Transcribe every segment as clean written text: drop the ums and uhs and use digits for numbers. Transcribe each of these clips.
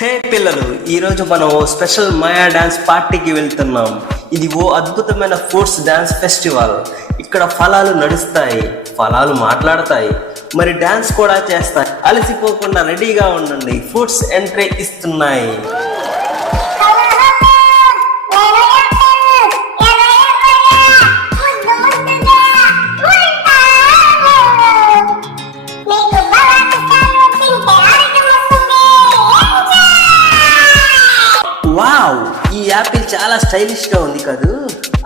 హే పిల్లలు, ఈరోజు మనం స్పెషల్ మాయా డాన్స్ పార్టీకి వెళ్తున్నాం. ఇది ఓ అద్భుతమైన ఫ్రూట్స్ డాన్స్ ఫెస్టివల్. ఇక్కడ ఫలాలు నడుస్తాయి, ఫలాలు మాట్లాడతాయి, మరి డాన్స్ కూడా చేస్తాయి. అలసిపోకుండా రెడీగా ఉండండి, ఫ్రూట్స్ ఎంట్రీ ఇస్తున్నాయి. వావ్, ఈ యాపిల్ చాలా స్టైలిష్ గా ఉంది కదూ.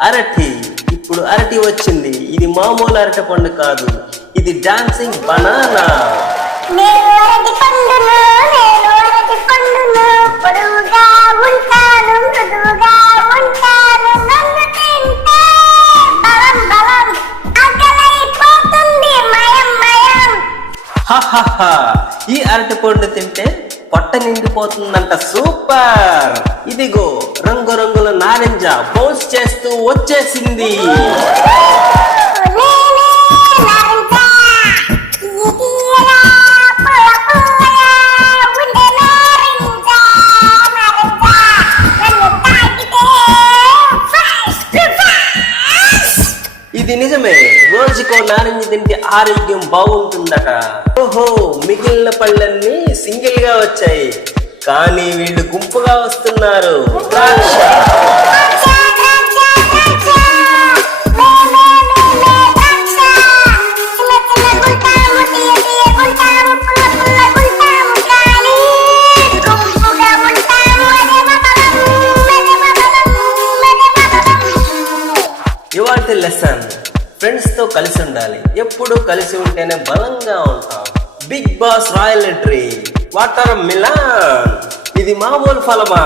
అరటి, ఇప్పుడు అరటి వచ్చింది. ఇది మామూలు అరటి పండు కాదు, ఇది డాన్సింగ్ బనానా. ఈ అరటి పండు తింటే పొట్ట నిండిపోతుందంట. సూపర్. ఇదిగో రంగురంగుల నారింజ బౌన్స్ చేస్తూ వచ్చేసింది. ఇది నిజమే, రోజుకో నారింజ తింటే ఆరోగ్యం బాగుంటుందట. ఓహో, మిగిలిన పళ్ళన్నీ సింగిల్ గా వచ్చాయి, కానీ వీళ్ళు గుంపుగా వస్తున్నారు. ద్రాక్ష. ఇవాల్టి లెసన్: ఫ్రెండ్స్ తో కలిసి ఉండాలి, ఎప్పుడు కలిసి ఉంటేనే బలంగా ఉంటాం. Big boss royal entry watermelon. ఇది మామూలు ఫలమా?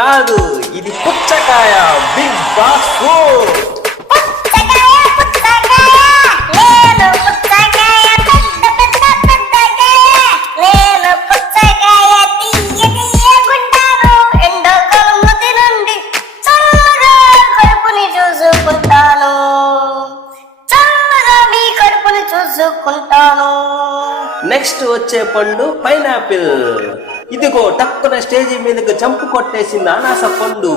కాదు, ఇది పుచ్చకాయ. Big boss fruit. నెక్స్ట్ వచ్చే పండు పైనాపిల్. ఇదిగో టక్కున స్టేజీ మీదకి జంప్ కొట్టేసింది అనాస పండు.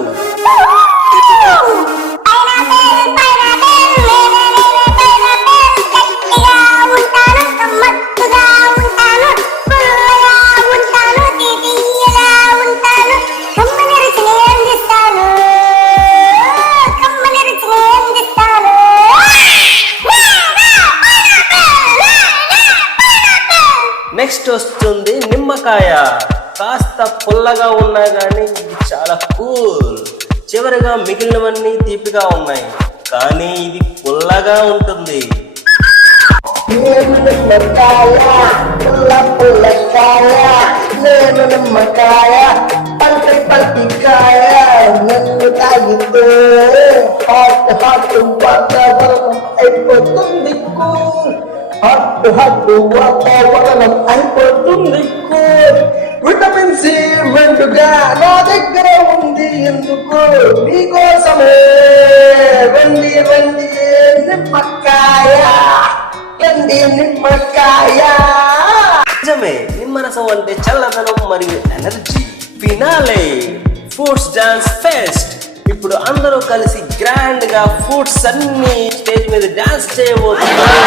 నెక్స్ట్ వస్తుంది నిమ్మకాయ. కాస్త పుల్లగా ఉన్నా గానీ ఇది చాలా కూల్. చివరిగా మిగిలినవన్నీ తీపిగా ఉన్నాయి, కానీ ఇది పుల్లగా ఉంటుంది. అయిపోతుంది వాతావరణం అయిపోతుంది. విటమిన్ సి మెండుగా నా దగ్గర ఉంది, ఎందుకు మీకోసమే. రండి రండి నిమ్మకాయ, రండి నిమ్మకాయ. నిజమే, నిమ్మరసం అంటే చల్లదనం మరియు energy. Finale fruits dance pest. ఇప్పుడు అందరూ కలిసి గ్రాండ్ గా ఫ్రూట్స్ అన్ని స్టేజ్ మీద డాన్స్ చేయబోతున్నారు.